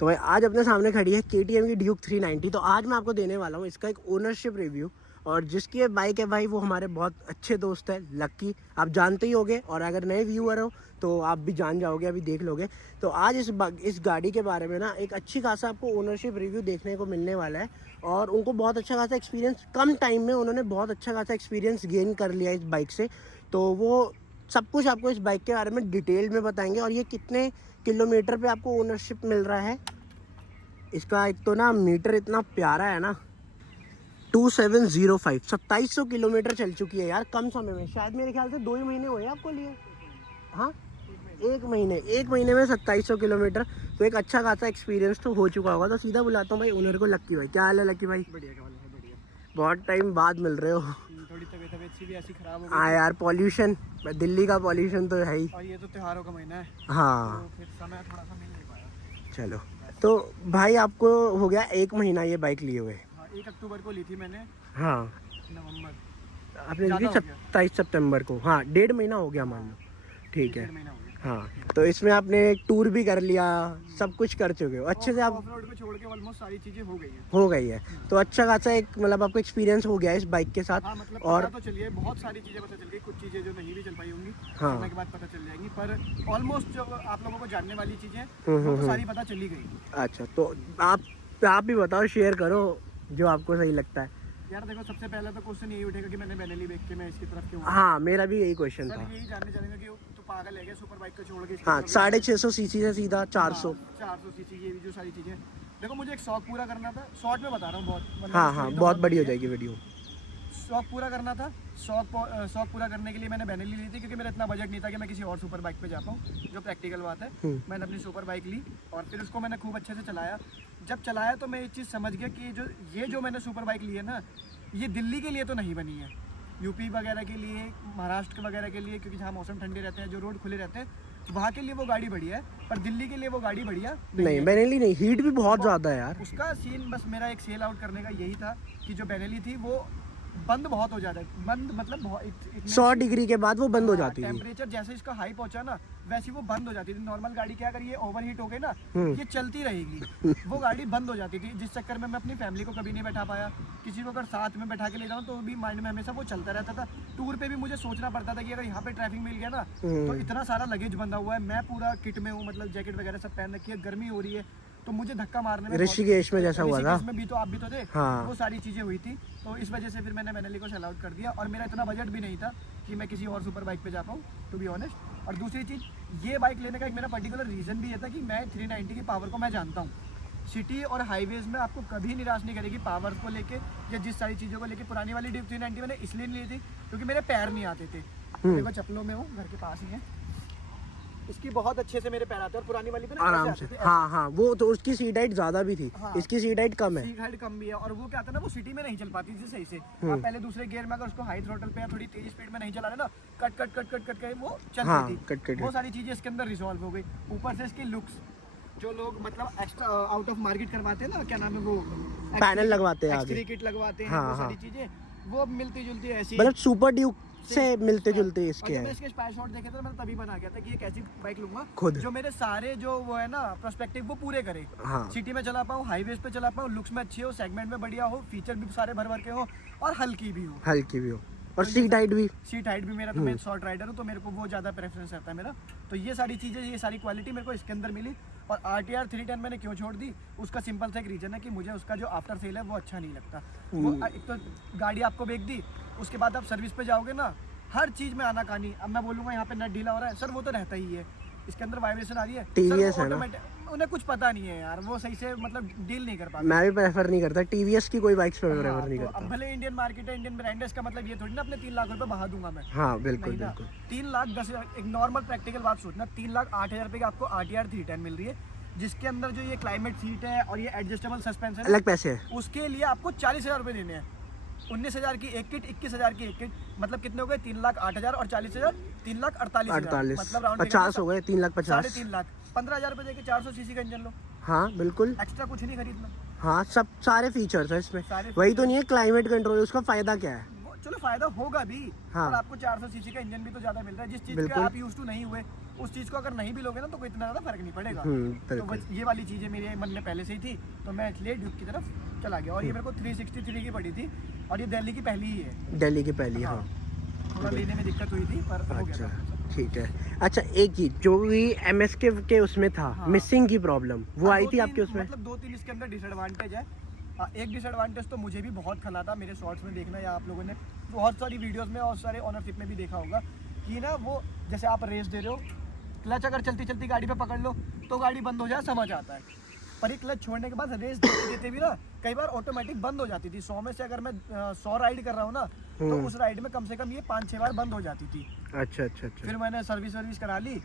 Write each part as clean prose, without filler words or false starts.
तो भाई आज अपने सामने खड़ी है KTM की ड्यूक 390। तो आज मैं आपको देने वाला हूँ इसका एक ओनरशिप रिव्यू। और जिसकी ये बाइक है भाई वो हमारे बहुत अच्छे दोस्त है लक्की, आप जानते ही होगे, और अगर नए व्यूअर हो तो आप भी जान जाओगे, अभी देख लोगे। तो आज इस गाड़ी के बारे में ना एक अच्छी खासा आपको ओनरशिप रिव्यू देखने को मिलने वाला है। और उनको बहुत अच्छा खासा एक्सपीरियंस, कम टाइम में उन्होंने बहुत अच्छा खासा एक्सपीरियंस गेन कर लिया इस बाइक से। तो वो सब कुछ आपको इस बाइक के बारे में डिटेल में बताएंगे और ये कितने किलोमीटर पे आपको ओनरशिप मिल रहा है। इसका एक तो ना मीटर इतना प्यारा है ना, 2705 2700 किलोमीटर चल चुकी है यार कम समय में। शायद मेरे ख्याल से 2 ही महीने हुए आपको लिए। हाँ, एक महीने में 2700 किलोमीटर। तो एक अच्छा खासा एक्सपीरियंस तो हो चुका होगा। तो सीधा बुलाता हूँ भाई ओनर को, लक्की भाई। क्या हाल है लक्की भाई? बढ़िया बढ़िया। बहुत टाइम बाद मिल रहे हो। थोड़ी तबीयत सी भी ऐसी खराब हो गई। हाँ यार, पॉल्यूशन, दिल्ली का पॉल्यूशन तो है ही। और ये तो त्योहारों का महीना है, हाँ तो फिर समय थोड़ा सा मिल नहीं पाया। चलो, तो भाई आपको हो गया 1 महीना ये बाइक लिए हुए। हाँ, 1 अक्टूबर को ली थी मैंने। हाँ, नवंबर आपने ली 27 सितंबर को। हाँ, 1.5 महीना हो गया मान लो। ठीक है। 1.5 महीना हो गया। हाँ, तो इसमें आपने टूर भी कर लिया, सब कुछ कर चुके हो अच्छे से। आप ऑफ रोड पे छोड़ के ऑलमोस्ट सारी चीजें हो गई हैं। हो गई है तो अच्छा खासा एक मतलब आपको एक्सपीरियंस हो गया है इस बाइक के साथ। हाँ, मतलब और पता तो चलिए बहुत सारी चीजें पता चल गई, कुछ चीजें जो नहीं भी चल पाई होंगी हाँ। समय के बाद पता चल जाएंगी, पर ऑलमोस्ट जो आप लोगों को जानने वाली चीजें वो तो सारी पता चली गई। अच्छा, तो आप भी बताओ, शेयर करो जो आपको सही लगता है। यार देखो, सबसे पहले तो क्वेश्चन यही उठेगा कि मैंने बेनेली देख के मैं इसकी तरफ क्यों। हाँ, मेरा भी यही क्वेश्चन सर था। यही जानने चलेंगे कि तू पागल है क्या सुपर बाइक को छोड़ के। हाँ, 650 सीसी से सीधा 400। 400 सीसी, ये भी जो सारी चीजें। देखो, मुझे एक शौक पूरा करना था, शॉर्ट में बता रहा हूँ बहुत, मतलब हाँ story हाँ, तो बहुत बड़ी हो है। जाएगी वीडियो। शौक पूरा करना था। शौक पूरा करने के लिए मैंने बेनेली ली थी, क्योंकि मेरा इतना बजट नहीं था कि मैं किसी और सुपर बाइक पे जा पाऊँ, जो प्रैक्टिकल बात है। मैंने अपनी सुपर बाइक ली और फिर उसको मैंने खूब अच्छे से चलाया। जब चलाया तो मैं एक चीज़ समझ गया कि ये जो मैंने सुपर बाइक ली है ना, ये दिल्ली के लिए तो नहीं बनी है, यूपी वगैरह के लिए, महाराष्ट्र वगैरह के लिए, क्योंकि जहाँ मौसम ठंडे रहते हैं, जो रोड खुले रहते हैं, वहाँ के लिए वो गाड़ी बढ़िया है, पर दिल्ली के लिए वो गाड़ी बढ़िया नहीं, बेनेली नहीं, हीट भी बहुत ज़्यादा है यार। उसका सीन बस मेरा एक सेल आउट करने का यही था कि जो बेनेली थी वो बंद बहुत हो जाता है। बंद मतलब 100 डिग्री के बाद वो बंद हो जाती थी। टेम्परेचर जैसे इसका हाई पहुंचा ना, वैसे वो बंद हो जाती थी। नॉर्मल गाड़ी क्या करिए, ओवरहीट हो गई ना, ये चलती रहेगी, वो गाड़ी बंद हो जाती थी। जिस चक्कर में मैं अपनी फैमिली को कभी नहीं बैठा पाया। किसी को अगर साथ में बैठा के ले जाऊँ तो भी माइंड में हमेशा वो चलता रहता था। टूर पे भी मुझे सोचना पड़ता था कि अगर यहाँ पे ट्रैफिक मिल गया ना, तो इतना सारा लगेज बंधा हुआ है, मैं पूरा किट में हूँ, मतलब जैकेट वगैरह सब पहन रखी है, गर्मी हो रही है, तो मुझे धक्का मारने में, ऋषिकेश में जैसा हुआ था, ऋषिकेश में भी तो आप भी तो थे। हाँ। वो सारी चीज़ें हुई थी, तो इस वजह से फिर मैंने बेनेली को सेल आउट कर दिया। और मेरा इतना बजट भी नहीं था कि मैं किसी और सुपर बाइक पे जा पाऊँ, टू बी ऑनेस्ट। और दूसरी चीज़, ये बाइक लेने का एक मेरा पर्टिकुलर रीज़न भी ये था कि मैं 390 की पावर को मैं जानता हूँ। सिटी और हाईवेज में आपको कभी निराश नहीं करेगी पावर को लेके, या जिस सारी चीज़ों को लेके। पुरानी वाली ड्यूक 390 मैंने इसलिए नहीं ली थी क्योंकि मेरे पैर नहीं आते थे। देखो, चप्पलों में हूँ, घर के पास ही है, इसकी बहुत अच्छे से मेरे पैर आते हैं। और पुरानी वाली पे ना आराम से। हाँ हाँ, वो तो उसकी सीट हाइट ज्यादा भी थी। हाँ। इसकी सीट हाइट कम है। सीट हाइट कम भी है, और वो क्या था ना, वो सिटी में नहीं चल पाती थी सही से। आप पहले दूसरे गियर में अगर उसको हाई थ्रोटल पे या थोड़ी तेज स्पीड में नहीं चला रहे ना, cut cut cut cut cut के वो चलती हाँ, थी। कट। वो सारी चीजें इसके अंदर रिजॉल्व हो गई। ऊपर से इसकी लुक्स, जो लोग मतलब एक्स्ट्रा आउट ऑफ मार्केट करवाते हैं ना, क्या नाम है वो, पैनल लगवाते हैं आगे, एक्सट्री किट लगवाते हैं, हाँ, वो सारी हाँ। चीजें वो मिलती जुलती ऐसी, मतलब सुपर ड्यूक से मिलते जुलते और इसके जब मैं हैं। इसके स्पाई शॉट देखे थे, मैंने तभी बना गया था कि एक ऐसी बाइक लूंगा खुद। जो मेरे सारे जो वो है ना प्रोस्पेक्टिव वो पूरे करे। हाँ। सिटी में चला पाऊँ, हाईवेज पे चला पाऊँ, लुक्स में अच्छी हो, सेगमेंट में बढ़िया हो, फीचर भी सारे भर भर के हो, और हल्की भी हो। हल्की भी हो, और सीट हाइट भी। सीट हाइट भी, मेरा तो मैं शॉर्ट राइडर हूँ, तो मेरे को वो ज़्यादा प्रेफरेंस रहता है मेरा। तो ये सारी चीज़ें, ये सारी क्वालिटी मेरे को इसके अंदर मिली। और RTR 310 मैंने क्यों छोड़ दी, उसका सिंपल सा एक रीज़न है कि मुझे उसका जो आफ्टर सेल है वो अच्छा नहीं लगता। वो एक तो गाड़ी आपको बेच दी, उसके बाद आप सर्विस पे जाओगे ना, हर चीज़ में आना कहानी। अब मैं बोलूँगा यहाँ पे नट ढीला हो रहा है, सर वो तो रहता ही है। इसके अंदर वाइब्रेशन आ रही है, TVS है ना, उन्हें कुछ पता नहीं है यार, वो सही से मतलब डील नहीं कर पाते। मैं भी प्रेफर नहीं करता TVS की कोई बाइक्स पे, प्रेफर नहीं तो करता। अब भले इंडियन मार्केट है, इंडियन ब्रांड है, इसका मतलब ये थोड़ी ना अपने 3 लाख रुपए बहा दूंगा मैं। हाँ बिल्कुल नहीं ना, बिल्कुल। 3 लाख 10 एक नॉर्मल प्रैक्टिकल बात सोचना, 3 लाख 8 हज़ार रुपये की आपको RTR 310 मिल रही है, जिसके अंदर जो ये क्लाइमेट सीट है और ये एडजस्टेबल सस्पेंशन है, अलग पैसे है। उसके लिए आपको 40,000 रुपये देने हैं। 19,000 की एक किट, 21,000 की एक किट, मतलब कितने हो गए, 3,08,000 और 40,000, 3,48,000, मतलब राउंड 50 हो गए, 3,50,000। 3.5 लाख, 15,000 रुपये देके 400 सीसी का इंजन लो। हाँ बिल्कुल। एक्स्ट्रा कुछ नहीं खरीदना। हाँ, सब सारे फीचर्स है इसमें। सारे वही तो नहीं है क्लाइमेट कंट्रोल, उसका फायदा क्या है? चलो फायदा होगा भी, हाँ। और आपको 400 सीसी का इंजन भी तो ज्यादा मिल रहा है, जिस चीज के बिल्कुल। आप यूज टू नहीं हुए। उस चीज़ को अगर नहीं भी लोगे ना तो कोई इतना ज़्यादा फर्क नहीं पड़ेगा। तो बिल्कुल। बस ये वाली चीज़ें मेरे मन में पहले से ही थी, तो मैं इसलिए ड्यूक की तरफ चला गया। और ये मेरे को 363 की पड़ी थी, और ये दिल्ली की पहली ही है। दिल्ली की पहली, हाँ। थोड़ा लेने में दिक्कत हुई थी पर हो गया अच्छा, था। ठीक है। अच्छा, एक चीज जो भी MSK के उसमें था, हाँ। मिसिंग की प्रॉब्लम, वो आई थी आपके उसमें? मतलब 2-3 इसके अंदर डिसएडवांटेज है। एक डिसएडवांटेज तो मुझे भी बहुत खला था, मेरे शॉर्ट्स में देखना या आप लोगों ने बहुत सारी वीडियोस में और सारे ऑनरशिप में भी देखा होगा कि ना, वो जैसे आप रेस दे रहे हो, क्लच अगर चलती चलती गाड़ी पे पकड़ लो तो गाड़ी बंद हो जाए, समझ आता है। पर ये क्लच छोड़ने के बाद रेस देते देते भी ना कई बार ऑटोमेटिक बंद हो जाती थी। 100 में से अगर मैं 100 राइड कर रहा हूँ ना, तो उस राइड में कम से कम ये 5-6 बार बंद हो जाती थी। अच्छा अच्छा अच्छा। फिर मैंने सर्विस करा ली,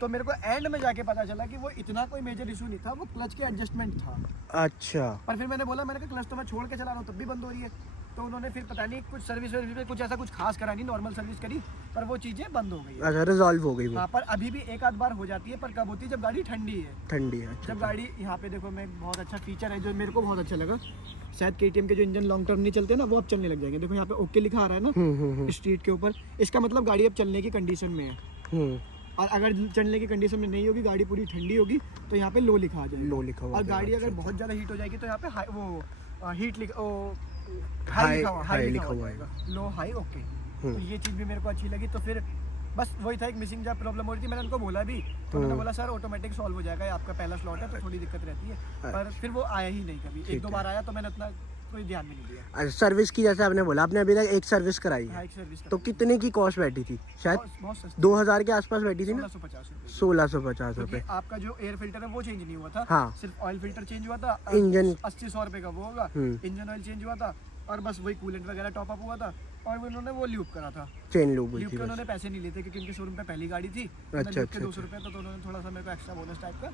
तो मेरे को एंड में जाके पता चला कि वो इतना कोई मेजर इशू नहीं था, वो क्लच के एडजस्टमेंट था। अच्छा। पर फिर मैंने बोला, मैंने कहा क्लच तो मैं छोड़ के चला रहा हूँ तब भी बंद हो रही है। तो उन्होंने फिर पता नहीं कुछ सर्विस पे कुछ ऐसा कुछ खास करा नहीं, नॉर्मल सर्विस करी, पर वो चीज़ें बंद हो गई है। अच्छा, रिजॉल्व हो गई वो? हाँ, पर अभी भी एक आध बार हो जाती है, पर कब होती है, जब गाड़ी ठंडी है। ठंडी है, अच्छा। जब गाड़ी यहाँ पे देखो, मैं बहुत अच्छा फीचर है जो मेरे को बहुत अच्छा लगा, शायद KTM के जो इंजन लॉन्ग टर्म नहीं चलते ना, वो अब चलने लग जाएंगे। देखो यहाँ पे ओके लिखा आ रहा है ना स्ट्रीट के ऊपर, इसका मतलब गाड़ी अब चलने की कंडीशन में है। और अगर चलने की कंडीशन में नहीं होगी, गाड़ी पूरी ठंडी होगी, तो यहाँ पे लो लिखा आ जाएगा। लो लिखा हुआ। और गाड़ी अगर बहुत ज़्यादा हीट हो जाएगी तो यहाँ पे हाई लिखा हुआ है, लो हाई ओके। तो ये चीज़ भी मेरे को अच्छी लगी। तो फिर बस वही था, एक मिसिंग जब प्रॉब्लम हो रही थी, मैंने उनको बोला भी, तो उन्होंने बोला सर ऑटोमेटिक सॉल्व हो जाएगा, आपका पहला स्लॉट है तो थोड़ी दिक्कत रहती है। पर फिर वो आया ही नहीं कभी, एक दो बार आया तो मैंने उतना कोई ध्यान में नहीं दिया। अच्छा, सर्विस की जैसे आपने बोला, आपने अभी तक एक सर्विस कराई है, एक सर्विस तो कितने की कॉस्ट बैठी थी? शायद बहुत सस्ती, 2000 के आसपास बैठी थी ना? 1650 रुपये। 1650 रुपए। आपका जो एयर फिल्टर है वो चेंज नहीं हुआ था, हाँ। सिर्फ ऑयल फिल्टर चेंज हुआ था। इंजन 80-100 रुपये का वो होगा, इंजन ऑयल चेंज हुआ था, और बस वही कूलेंट वगैरह टॉप अप हुआ था, और उन्होंने वो ल्यूब करा था। चेन लूप हुई ल्यूब थी के बस। उन्होंने पैसे नहीं लेते क्योंकि उनके शोरूम पे पहली गाड़ी थी। अच्छा, ल्यूब के अच्छा, 200 रुपये, तो उन्होंने थोड़ा सा मेरे को एक्स्ट्रा बोनस टाइप का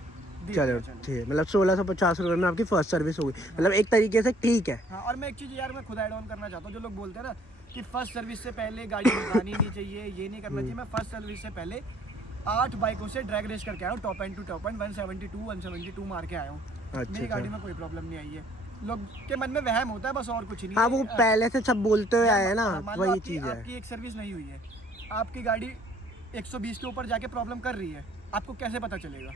दे चलो दिया। ठीक है, मतलब 1650 रुपए में आपकी फर्स्ट सर्विस हो गई, मतलब एक तरीके से ठीक है। हाँ, और मैं एक चीज़ यार मैं खुद ऐड ऑन करना चाहता हूँ, जो लोग बोलते हैं ना कि फर्स्ट सर्विस से पहले गाड़ी भगानी नहीं चाहिए, ये नहीं करना चाहिए। मैं फर्स्ट सर्विस से पहले 8 बाइकों से ड्रैग रेस करके आया हूँ, top end to top end 172 मार के आया हूँ। मेरी गाड़ी में कोई प्रॉब्लम नहीं आई है। लोग के मन में वहम होता है बस, और कुछ नहीं। हाँ, वो पहले से सब बोलते हुए आए हैं ना, मान लो वही चीज़ है। आपकी एक सर्विस नहीं हुई है, आपकी गाड़ी 120 के ऊपर जाके प्रॉब्लम कर रही है, आपको कैसे पता चलेगा?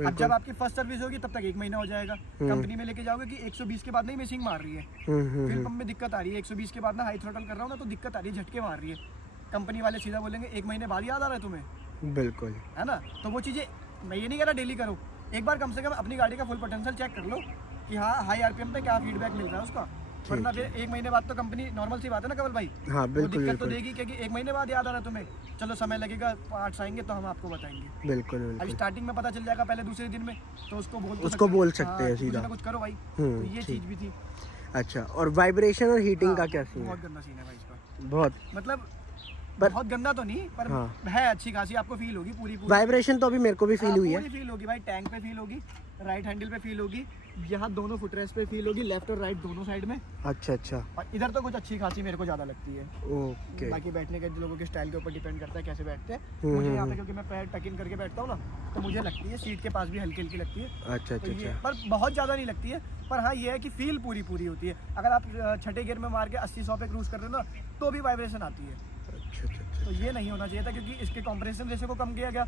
अब जब आपकी फर्स्ट सर्विस होगी तब तक 1 महीना हो जाएगा, कंपनी में लेके जाओगे कि 120 के बाद नहीं मिसिंग मार रही है, फिर पंप में दिक्कत आ रही है, 120 के बाद ना हाई थ्रोटल कर रहा हूँ ना तो दिक्कत आ रही है, झटके मार रही है, कंपनी वाले सीधा बोलेंगे 1 महीने बाद याद आ रहा है तुम्हें, बिल्कुल, है ना? तो वो चीज़ें मैं ये नहीं कह रहा डेली करो, एक बार कम से कम अपनी गाड़ी का फुल पोटेंशियल चेक कर लो कि हाँ हाई RPM पे क्या फीडबैक मिल रहा है उसका, वरना फिर 1 महीने बाद तो कंपनी, नॉर्मल सी बात है ना कवल भाई, हाँ वो बिल्कुल दिक्कत तो बिल्कुल देगी क्योंकि 1 महीने बाद याद आ रहा है तुम्हें, चलो समय लगेगा, पार्ट्स आएंगे तो हम आपको बताएंगे। बिल्कुल अब बिल्कुल स्टार्टिंग में पता चल जाएगा पहले दूसरे दिन में, तो उसको बोल सकते हैं सीधा, कुछ करो भाई। तो ये चीज़ भी थी। अच्छा, और वाइब्रेशन और हीटिंग का क्या सीन है? बहुत गंदा सीन है भाई इसका, बहुत, मतलब पर बहुत गंदा तो नहीं, पर हाँ। है अच्छी खासी, आपको फील होगी पूरी वाइब्रेशन तो अभी मेरे को भी फील हुई है। पूरी फील होगी भाई, टैंक पे फील होगी, राइट हैंडल पे फील होगी, यहाँ दोनों फुटरेस्ट पे फील होगी, लेफ्ट और राइट दोनों साइड में। अच्छा अच्छा, और इधर तो कुछ अच्छी खासी मेरे को ज़्यादा लगती है। ओके, बाकी बैठने के लोगों के स्टाइल के ऊपर डिपेंड करता है कैसे बैठते हैं। मुझे यहाँ पे क्योंकि मैं पैर टक इन करके बैठता हूँ ना, तो मुझे लगती है सीट के पास भी हल्की हल्की लगती है। अच्छा तो अच्छा ये अच्छा, पर बहुत ज़्यादा नहीं लगती है, पर हाँ ये है कि फील पूरी होती है। अगर आप छठे गियर में मार के 80-100 पे क्रूज कर रहे हो ना, तो भी वाइब्रेशन आती है। अच्छा अच्छा, तो ये नहीं होना चाहिए था, क्योंकि इसके कंप्रेशन रेशो को कम किया गया,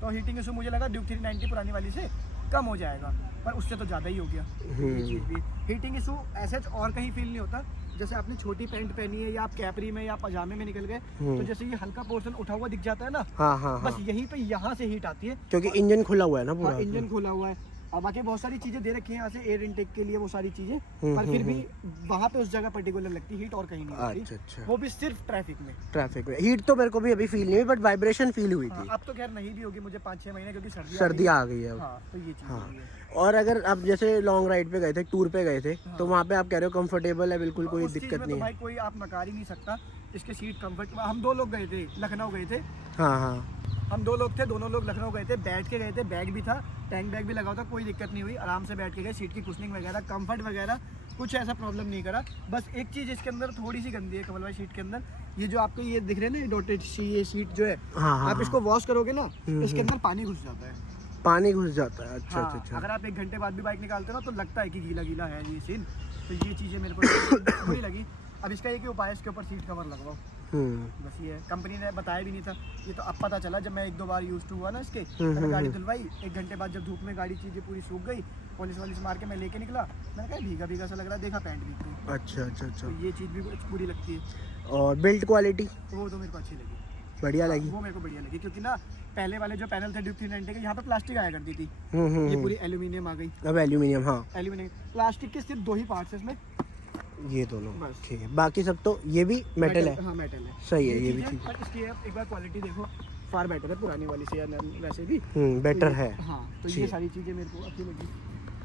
तो हीटिंग इशू मुझे लगा ड्यूक 390 पुरानी वाली से कम हो जाएगा, पर उससे तो ज़्यादा ही हो गया। ये चीज़ भी, हीटिंग इशू ऐसे और कहीं फील नहीं होता। जैसे आपने छोटी पैंट पहनी है या आप कैपरी में या पजामे में निकल गए, तो जैसे ये हल्का पोर्शन उठा हुआ दिख जाता है ना, हाँ हाँ बस हाँ, यहीं पे यहाँ से हीट आती है, क्योंकि इंजन खुला हुआ है ना पूरा। इंजन खुला हुआ है, और बाकी बहुत सारी चीज़ें दे रखी हैं यहाँ से एयर इनटेक के लिए, वो सारी चीज़ें, पर फिर भी वहाँ पे उस जगह पर्टिकुलर लगती है हीट, और कहीं नहीं अच्छा लगती, अच्छा, वो भी सिर्फ ट्रैफिक में। ट्रैफिक में हीट तो मेरे को भी अभी फील नहीं हुई, बट वाइब्रेशन फील हुई थी। अब तो खैर नहीं भी होगी मुझे 5-6 महीने, क्योंकि सर्दी आ गई है अब। हाँ, तो ये चीज़ हाँ, है। और अगर आप जैसे लॉन्ग राइड पे गए थे, टूर पे गए थे, तो वहाँ पे आप कह रहे हो कंफर्टेबल है, बिल्कुल कोई उस चीज़ दिक्कत में नहीं तो है। भाई कोई आप नकार ही नहीं सकता, इसके सीट कंफर्ट। हम 2 लोग गए थे, लखनऊ गए थे, हाँ हाँ, हम 2 लोग थे, दोनों लोग लखनऊ गए थे, बैठ के गए थे, बैग भी था, टैंक बैग भी लगा हुआ था, कोई दिक्कत नहीं हुई, आराम से बैठ के गए, सीट की कुशनिंग वगैरह, कंफर्ट वगैरह कुछ ऐसा प्रॉब्लम नहीं करा। बस एक चीज़ इसके अंदर थोड़ी सी गंदी है कमल भाई, सीट के अंदर ये जो आपको ये दिख रहे हैं ना डॉटेड ये सीट जो है, हाँ हाँ, आप इसको वॉश करोगे ना, इसके अंदर पानी घुस जाता है, पानी घुस जाता है। अच्छा हाँ, अच्छा अच्छा, अगर आप 1 घंटे बाद भी बाइक निकालते हो ना, तो लगता है कि गीला गीला है ये सीन। तो ये चीज़ें मेरे को बुरी लगी। अब इसका एक ही उपाय है, इसके ऊपर सीट कवर लगवाओ, बस ये है, कंपनी ने बताया भी नहीं था, ये तो अब पता चला जब मैं 1-2 बार यूज टू हुआ ना इसके। मैंने गाड़ी धुलवाई, 1 घंटे बाद जब धूप में गाड़ी चीज़ें पूरी सूख गई, पॉलिश वॉलिश मार के मैं लेके निकला, मैंने कहा भीगा भीगा सा लग रहा है, देखा पैंट भीग गई। अच्छा। तो ये चीज़ भी बुरी लगती है। और बिल्ड क्वालिटी वो तो मेरे को अच्छी लगी, बढ़िया लगी। वो मेरे को बढ़िया लगी, क्योंकि ना पहले वाले जो पैनल थे ड्यूक 390 के, यहाँ पे प्लास्टिक आया करती थी, ये पूरी एल्यूमिनियम आ गई। अब एल्यूमिनियम, हाँ एल्यूमिनियम प्लास्टिक के सिर्फ 2 ही पार्ट्स है इसमें, ये दोनों बस। ठीक है, बाकी सब तो ये भी मेटल है। हाँ मेटल है, सही है, ये भी चीज़ ठीक है। पर इसकी एक बार क्वालिटी देखो, फार बेटर है पुरानी वाली से, या वैसे भी बेटर तो है। हाँ, तो ठीक ये है। सारी चीज़ें मेरे को अच्छी लगी।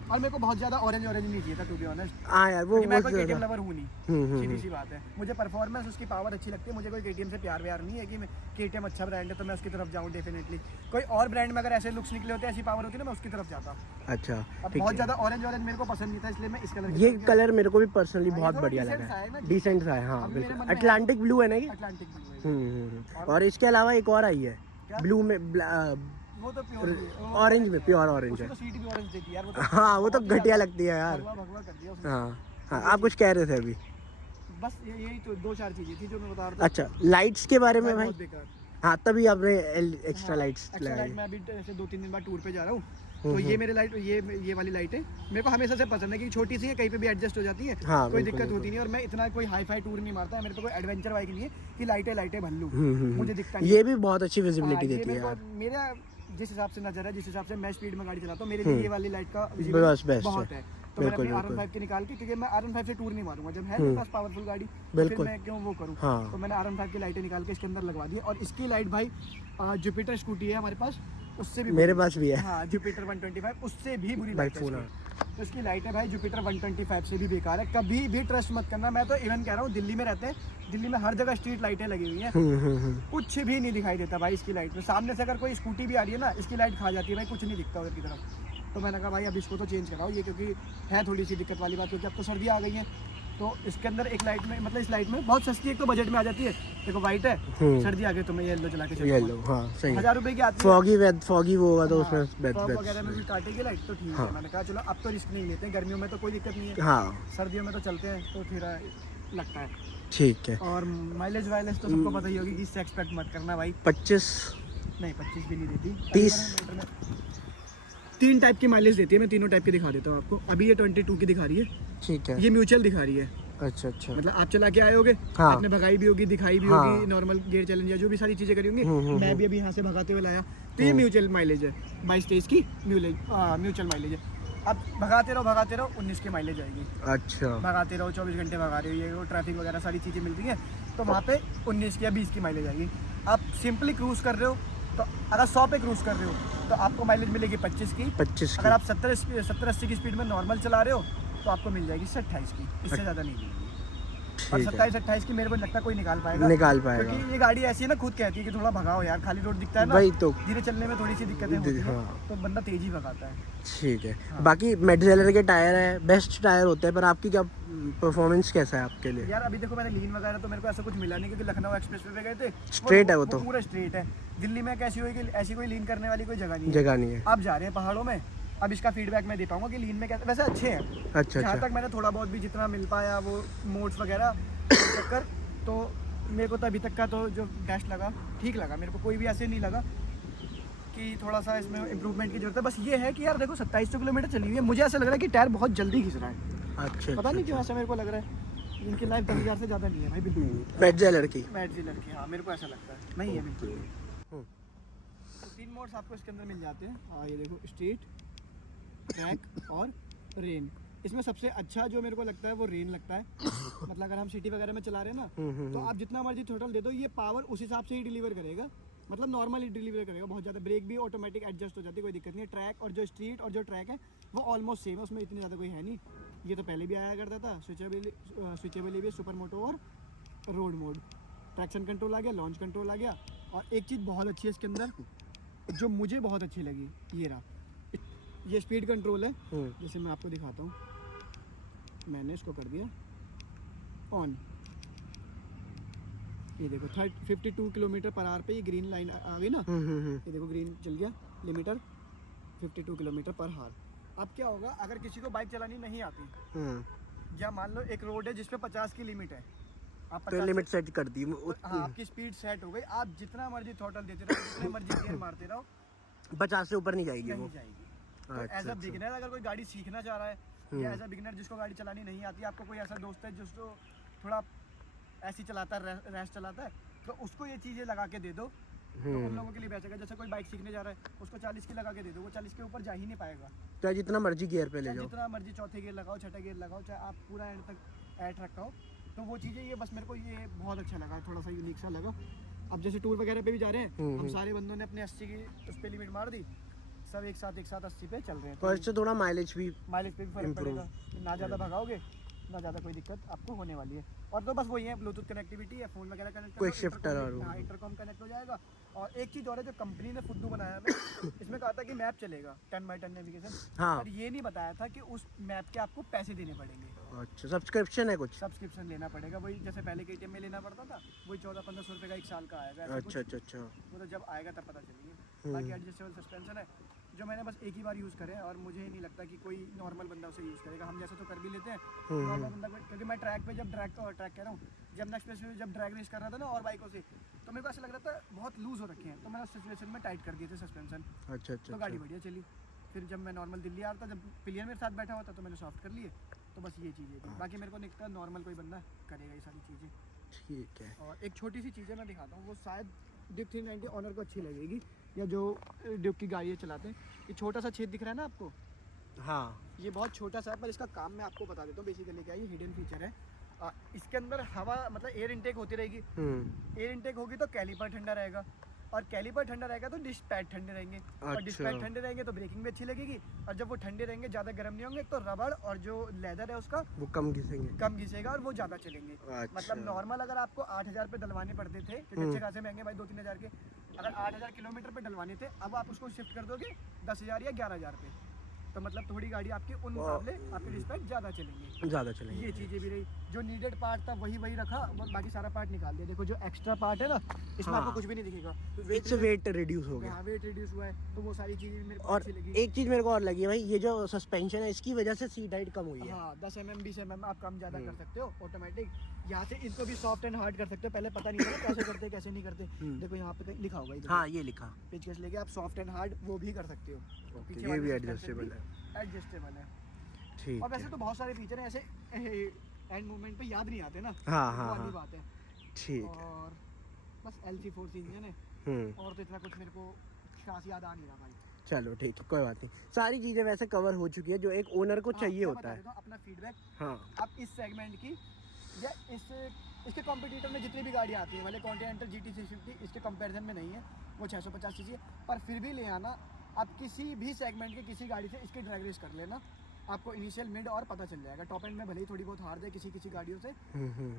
और मेरे को बहुत ज़्यादा ऑरेंज नहीं चाहिए था, टू बी ऑनेस्ट। हाँ यार, वो मैं कोई KTM लवर हूँ नहीं, सीधी हम्म सी बात है। मुझे परफॉर्मेंस उसकी पावर अच्छी लगती है, मुझे कोई KTM से प्यार व्यार नहीं है कि मैं KTM अच्छा ब्रांड है तो मैं उसकी तरफ जाऊँ डेफिनेटली। कोई और ब्रांड में अगर ऐसे लुक्स निकले होते, ऐसी पावर होती है ना, मैं उसकी तरफ जाता। अच्छा अब ठीक बहुत है। ज़्यादा ऑरेंज मेरे को पसंद नहीं था, इसलिए मैं इस कलर ये कलर मेरे को भी पर्सनली हाँ, ये बहुत थोड़ा बढ़िया decent लगा सा है है, ना, डिसेंट सा है। हाँ अब मेरे बिल्कुल, मन में अटलांटिक ब्लू है ना ये। अटलांटिक ब्लू है। और इसके अलावा एक और आई है क्या? ब्लू में, वो तो प्योर ऑरेंज में, प्योर ऑरेंज है। तो सीट भी ऑरेंज देती है यार, वो तो हाँ वो तो बहुत ही घटिया ज्यादा लगती है यार। भगवा कर दिया उसने। हाँ आप कुछ कह रहे थे अभी। बस यही तो 2-4 चीजें थी जो मैं बता रहा था। अच्छा, लाइट्स के बारे में भाई। बहुत बेकार। हाँ, तभी आपने एक्स्ट्रा लाइट्स एक्स्ट्रा लगाई। लाइट मैं अभी ऐसे 2-3 दिन बाद टूर पे जा रहा हूँ, तो ये मेरे लाइट, ये वाली लाइट है, मेरे को हमेशा से पसंद है कि छोटी सी है, कहीं पे भी एडजस्ट हो जाती है, हाँ, कोई बिल्कुल, दिक्कत होती नहीं। और मैं इतना कोई हाई फाई टूर नहीं मारता है, मेरे पे कोई एडवेंचर बाइक नहीं है कि लाइटें भर लूँ, मुझे दिखता नहीं। ये भी बहुत अच्छी हाँ, विजिबिलिटी ये देती है मेरे यार। को, मेरा जिस हिसाब से नजर है, जिस हिसाब से मैं स्पीड में गाड़ी चलाता हूँ, मेरे लिए ये वाली लाइट का बस visibility बेस्ट बहुत है। है। तो मैंने बिल्कुल, अपनी बिल्कुल। R15 की निकाल के, क्योंकि मैं R15 से टूर नहीं मारूंगा, जब है मेरे पास पावरफुल गाड़ी तो फिर बिल्कुल। मैं क्यों वो करूँ। हाँ। तो मैंने R15 की लाइटें निकाल के इसके अंदर लगवा दी, और इसकी लाइट भाई जुपिटर स्कूटी है हमारे पास, उससे भी मेरे बुरी। पास भी है। हाँ, जुपिटर 125 उससे भी बुरी भाई लाइट है फोन इसकी। तो इसकी लाइट है भाई जुपिटर 125 से भी बेकार है, कभी भी ट्रस्ट मत करना। मैं तो इवन कह रहा हूँ, दिल्ली में रहते हैं, दिल्ली में हर जगह स्ट्रीट लाइटें लगी हुई हैं, कुछ भी नहीं दिखाई देता भाई इसकी लाइट में। सामने से अगर कोई स्कूटी भी आ रही है ना, इसकी लाइट खा जाती है भाई, कुछ नहीं दिखता उधर की तरफ। तो मैंने कहा भाई अब इसको तो चेंज कराओ ये, क्योंकि है थोड़ी सी दिक्कत वाली बात, क्योंकि अब तो सर्दी आ गई है। तो इसके अंदर एक लाइट में, मतलब इस लाइट में बहुत सस्ती, एक तो बजट में आ जाती है, देखो वाइट है, सर्दी आ गई तो मैं येलो चला के चलूंगा। येलो, हाँ सही है। 1000 रुपए की आती है। फॉगी वो होगा तो हाँ, उसमें फॉग वगैरह में भी काटेगी लाइट तो ठीक है। मैंने कहा चलो अब तो रिस्क नहीं लेते हैं, गर्मियों में तो कोई दिक्कत नहीं है, हाँ सर्दियों में तो चलते हैं, तो फिर लगता है। ठीक है। और माइलेज वाइलेज तो सबको पता ही होगी कि इससे एक्सपेक्ट मत करना भाई। 25 नहीं 25 भी नहीं देती, 30 3 टाइप की माइलेज देती है। मैं तीनों टाइप की दिखा देता हूँ आपको। अभी ये 22 की दिखा रही है, ठीक है। ये म्यूचुअल दिखा रही है, अच्छा मतलब आप चला के आए होगे, हाँ। आपने भगाई भी होगी, दिखाई भी हाँ। होगी, नॉर्मल गियर चैलेंज या जो भी सारी चीजें करी होंगी, मैं भी अभी यहाँ से भगाते हुए लाया, तो ये म्यूचुअल माइलेज है, 22-23 की म्यूचुअल माइलेज है। अब भगाते रहो 19 की माइलेज आएगी। अच्छा, भगाते रहो 24 घंटे भगा रहे हो, ये वो ट्रैफिक वगैरह सारी चीज़ें मिलती हैं, तो वहाँ पे 19 की या 20 की माइलेज आएगी। आप सिंपली क्रूज़ कर रहे हो, तो अगर 100 पे क्रूज़ कर रहे हो तो आपको माइलेज मिलेगी 25 की। 25 अगर आप 70-80 की स्पीड में नॉर्मल चला रहे हो तो आपको मिल जाएगी 28 की, इससे ज़्यादा नहीं मिलेगी। और ठीक है, 27-28 की मेरे को लगता है कोई निकाल पाएगा, निकाल पाएगा। क्योंकि ये गाड़ी ऐसी है ना, खुद कहती है कि थोड़ा भगाओ यार, खाली रोड दिखता है ना, वही तो। धीरे चलने में थोड़ी सी दिक्कतें होती हैं, हाँ। तो बंदा तेज ही भगाता है। ठीक है। बाकी मेटजेलर के टायर है, बेस्ट टायर होते हैं, पर आपकी क्या परफॉर्मेंस कैसा है आपके लिए? यार अभी देखो मैंने लीन वगैरह तो मेरे को ऐसा कुछ मिला नहीं, क्योंकि लखनऊ एक्सप्रेस वे पे गए थे, स्ट्रेट है वो तो। पूरा स्ट्रेट है। दिल्ली में कैसी होगी, ऐसी कोई लीन करने वाली कोई जगह नहीं है, जगह नहीं है। आप जा रहे हैं पहाड़ों में, अब इसका फीडबैक मैं दे पाऊंगा कि लीन में कैसे, वैसे अच्छे हैं। अच्छा जहाँ अच्छा, तक मैंने थोड़ा बहुत भी जितना मिल पाया वो मोड्स वगैरह चक्कर, तो मेरे को तो अभी तक का तो जो डैश लगा ठीक लगा, मेरे को कोई भी ऐसे नहीं लगा कि थोड़ा सा इसमें इंप्रूवमेंट की जरूरत है। बस ये है कि यार देखो 2700 किलोमीटर चली हुई है, मुझे ऐसा लग रहा है कि टायर बहुत जल्दी घिस रहा है, अच्छा पता नहीं क्यों ऐसा मेरे को लग रहा है। इनकी लाइफ 10,000 से ज़्यादा नहीं है भाई, बिल्कुल मेटजेलर की। मैटजीलर की, हाँ मेरे को ऐसा लगता है, नहीं है बिल्कुल भी। तो 3 मोड्स आपको इसके अंदर मिल जाते हैं। हाँ ये देखो, स्ट्रीट, ट्रैक और रेन। इसमें सबसे अच्छा जो मेरे को लगता है वो रेन लगता है। मतलब अगर हम सिटी वगैरह में चला रहे हैं ना, तो आप जितना मर्जी थ्रोटल दे दो, ये पावर उस हिसाब से ही डिलीवर करेगा, मतलब नॉर्मली डिलीवर करेगा बहुत ज़्यादा। ब्रेक भी ऑटोमेटिक एडजस्ट हो जाती है, कोई दिक्कत नहीं है। ट्रैक और जो स्ट्रीट और जो ट्रैक है वो ऑलमोस्ट सेम है, उसमें इतनी ज़्यादा कोई है नहीं। ये तो पहले भी आया करता था, स्विचेबल भी, सुपर मोटो और रोड मोड। ट्रैक्शन कंट्रोल आ गया, लॉन्च कंट्रोल आ गया। और एक चीज़ बहुत अच्छी है इसके अंदर, जो मुझे बहुत अच्छी लगी, ये रहा, ये स्पीड कंट्रोल है। जैसे मैं आपको दिखाता हूँ, मैंने इसको कर दिया ऑन, ये देखो 52 किलोमीटर पर आवर पे ये ग्रीन लाइन आ गई ना, ये देखो ग्रीन चल गया लिमिटर 52 किलोमीटर पर आवर। अब क्या होगा अगर किसी को बाइक चलानी नहीं आती, या मान लो एक रोड है जिसपे 50 की लिमिट है, आप तो 50 लिमिट सेट कर दी हाँ, आपकी स्पीड सेट हो गई, आप जितना मर्जी थ्रॉटल देते रहो, जितने मर्जी गियर मारते रहो, 50 से ऊपर नहीं जाएगी वो। नहीं जाएगी। तो अच्छा, एज अ अच्छा। बिगिनर अगर कोई गाड़ी सीखना चाह रहा है या एज अ बिगिनर जिसको गाड़ी चलानी नहीं आती, आपको कोई ऐसा दोस्त है जिसको थोड़ा ऐसी चलाता है, रैश चलाता है, तो उसको ये चीज़ें लगा के दे दो, तो उन लोगों के लिए बेस्ट है। जैसे कोई बाइक सीखने जा रहा है, उसको 40 की लगा के दे दो, वो 40 के ऊपर जा ही नहीं पाएगा। चाहे जितना मर्जी गियर पे ले चाहे जाओ। जितना मर्जी चौथे गियर लगाओ, छठे गियर लगाओ, चाहे आप पूरा एंड तक ऐड रखाओ, तो वो चीज़ें ये बस मेरे को ये बहुत अच्छा लगा, थोड़ा सा यूनिक सा लगा। अब जैसे टूर वगैरह पे भी जा रहे हैं, हम सारे बंदों ने अपने 80 की उस पर लिमिट मार दी, सब एक साथ 80 पे चल रहे हैं। और इससे थोड़ा माइलेज भी माइलेज पे भी फर्क पड़ेगा, ना ज़्यादा भगाओगे ना ज़्यादा कोई दिक्कत आपको होने वाली है। और तो बस वही है, ब्लूटूथ कनेक्टिविटी है, फ़ोन वगैरह कनेक्ट क्विक शिफ्टर और हाँ, इंटरकॉम कनेक्ट हो जाएगा। और एक चीज़ और है जो कंपनी ने फुद्दू बनाया है, इसमें कहा था कि मैप चलेगा 10x10 नेविगेशन, हाँ। पर ये नहीं बताया था कि उस मैप के आपको पैसे देने पड़ेंगे। अच्छा, सब्सक्रिप्शन है कुछ? सब्सक्रिप्शन लेना पड़ेगा, वही जैसे पहले KTM में लेना पड़ता था, वही 1400-1500 रुपये का 1 साल का आएगा। अच्छा अच्छा अच्छा। वो तो जब आएगा तब पता चलेगी। बाकी एडजस्टेबल सस्पेंशन है जो मैंने बस एक ही बार यूज़ करे, और मुझे नहीं लगता कि कोई नॉर्मल बंदा उसे यूज़ करेगा। हम जैसे तो कर भी लेते हैं नॉर्मल बंदा, क्योंकि मैं ट्रैक पे जब ट्रैक कह रहा हूँ, जब नेक्स्ट पे जब ड्रैग रेस कर रहा था ना और बाइकों से, तो मेरे को ऐसा लग रहा था बहुत लूज़ हो रखे हैं, तो मैंने उस सिचुएशन में टाइट कर दिए थे सस्पेंशन। अच्छा अच्छा। तो गाड़ी बढ़िया चली। फिर जब मैं नॉर्मल दिल्ली आ रहा था, जब पिलियन मेरे साथ बैठा हुआ था, तो मैंने सॉफ्ट कर लिए। तो बस ये चीज़ें थी, बाकी मेरे को नहीं लगता नॉर्मल कोई बंदा करेगा ये सारी चीज़ें। ठीक है। और एक छोटी सी चीज़ है मैं दिखाता हूँ, वो शायद ड्यूक 390 ऑनर को अच्छी लगेगी, या जो ड्यूक की गाड़ियाँ चलाते हैं। ये छोटा सा छेद दिख रहा है ना आपको, हाँ। ये बहुत छोटा सा है, पर इसका काम मैं आपको बता देता हूँ। बेसिकली क्या है, ये हिडन फीचर है। इसके अंदर हवा मतलब एयर इनटेक होती रहेगी। एयर इनटेक होगी तो कैलिपर ठंडा रहेगा, और कैलिपर ठंडा रहेगा तो डिस्क पैड ठंडे रहेंगे, और डिस्क पैड ठंडे रहेंगे तो ब्रेकिंग भी अच्छी लगेगी। और जब वो ठंडे रहेंगे, ज़्यादा गर्म नहीं होंगे, तो रबड़ और जो लेदर है उसका वो कम घिसेंगे। कम घिसेगा और वो ज़्यादा चलेंगे। अच्छा। मतलब नॉर्मल अगर आपको 8000 पे डलवाने पड़ते थे, क्योंकि अच्छे खासे महंगे भाई 2-3 हज़ार के, अगर 8000 किलोमीटर पे डलवाने थे, अब आप उसको शिफ्ट कर दोगे 10,000 या 11,000 पे, तो मतलब थोड़ी गाड़ी आपकी उन मुकाबले आपके डिस्पैच ज़्यादा चलेंगे। ज़्यादा चलेंगे। ये चीज़ें भी रही, जो नीडेड पार्ट था वही रखा, और बाकी सारा पार्ट निकाल दिया। देखो जो एक्स्ट्रा पार्ट है ना, इसमें हाँ। आपको कुछ भी नहीं दिखेगा, इससे वेट रिड्यूस हो गया। हाँ, वेट रिड्यूस हुआ है, तो वो सारी चीज़ें मेरे को और अच्छी लगी। एक चीज़ मेरे को और लगी है भाई, ये जो सस्पेंशन है इसकी वजह से सीट हाइट कम हुई है। हाँ, 10 mm 20 mm आप कम ज़्यादा कर सकते हो ऑटोमेटिक। यहाँ से इनको भी सॉफ्ट एंड हार्ड कर सकते हो, पहले पता नहीं था कैसे करते कैसे नहीं करते। देखो यहाँ पे लिखा होगा, इधर हाँ ये लिखा। पेचकस लेके आप सॉफ्ट एंड हार्ड वो भी कर सकते हो। पीछे ये वाले भी suspension एडजस्टेबल है। एडजस्टेबल है। ठीक और वैसे है। तो बहुत सारे फीचर हैं ऐसे, एंड मूवमेंट पे याद नहीं आते ना। हाँ, वो हाँ, वाली हाँ। बात है। ठीक है। और बस LC4 इंजन है, और तो इतना कुछ मेरे को खास याद आ नहीं रहा भाई। चलो ठीक है, कोई बात नहीं। सारी चीज़ें वैसे कवर हो चुकी है जो एक ओनर को चाहिए मैं होता बता है। देता हूँ अपना फीडबैक। हाँ। आप इस सेगमेंट की या इसके कॉम्पिटिटर में जितनी भी गाड़ियाँ आती हैं, वाले कॉन्टिनेंटल GT 650 इसके कंपैरिजन में नहीं है, वो 650 सीसी है, पर फिर भी ले आना आप किसी भी सेगमेंट की किसी गाड़ी से इसकी ड्रैग रेस कर लेना, आपको इनिशियल मिड और पता चल जाएगा। टॉप एंड में भले ही थोड़ी बहुत हार जाए किसी गाड़ियों से,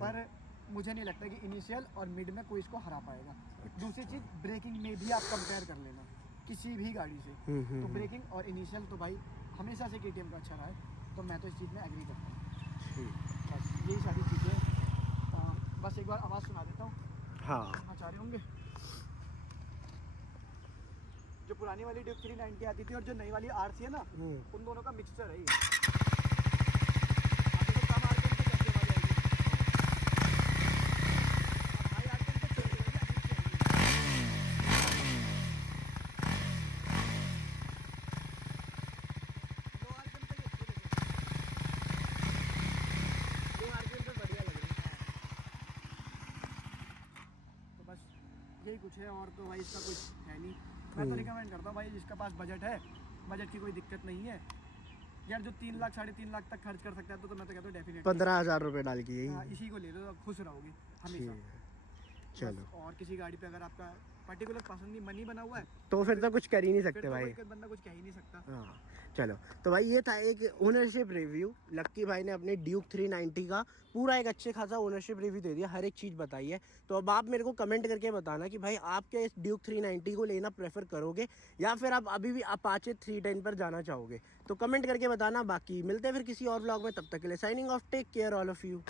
पर मुझे नहीं लगता कि इनिशियल और मिड में कोई इसको हरा पाएगा। दूसरी चीज़, ब्रेकिंग में भी आप कंपेयर कर लेना किसी भी गाड़ी से, तो ब्रेकिंग और इनिशियल तो भाई हमेशा से KTM का अच्छा रहा है, तो मैं तो इस चीज़ में एग्री करता हूँ। बस यही सारी चीज़ें। बस एक बार आवाज़ सुना देता हूँ। हाँ। सुनना चाह रहे होंगे, जो पुरानी वाली ड्यूक 390 आती थी और जो नई वाली RC है ना, उन दोनों का मिक्सचर है ये। आप देखो कम RPM पे कैसे आवाज़ आएगी, अब हाई RPM पे चल रही है, लो RPM पे ये देखो, लो RPM पे बढ़िया लग रही है। तो बस यही कुछ है, और तो भाई इसका कुछ है नहीं। मैं तो रिकमेंड करता हूँ भाई, जिसका पास बजट है, बजट की कोई दिक्कत नहीं है यार, जो 3 लाख 3.5 लाख तक खर्च कर सकता है, तो मैं तो कहता हूँ डेफिनेटली 15,000 रुपये डाल के यही। इसी को ले लो, खुश रहोगे हमेशा। चलो, बस, और किसी गाड़ी पे अगर आपका पर्टिकुलर पसंद नहीं मनी बना हुआ है, तो फिर तो कुछ कर ही नहीं फिर सकते तो भाई। कोई बंदा कुछ कह ही नहीं सकता। हाँ। चलो, तो भाई ये था एक ओनरशिप रिव्यू। लक्की भाई ने अपने ड्यूक 390 का पूरा एक अच्छे खासा ओनरशिप रिव्यू दे दिया, हर एक चीज़ बताई है। तो अब आप मेरे को कमेंट करके बताना कि भाई आप क्या इस ड्यूक 390 को लेना प्रेफर करोगे, या फिर आप अभी भी अपाचे 310 पर जाना चाहोगे, तो कमेंट करके बताना। बाकी मिलते हैं फिर किसी और व्लॉग में, तब तक के लिए signing off, take care all of you.